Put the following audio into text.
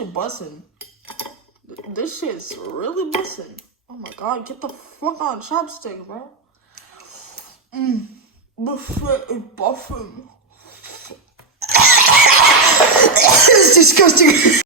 shit bussin'. This shit's really bussin'. Oh my god, get the fuck on chopsticks, bro. This shit is bussin'. It's disgusting.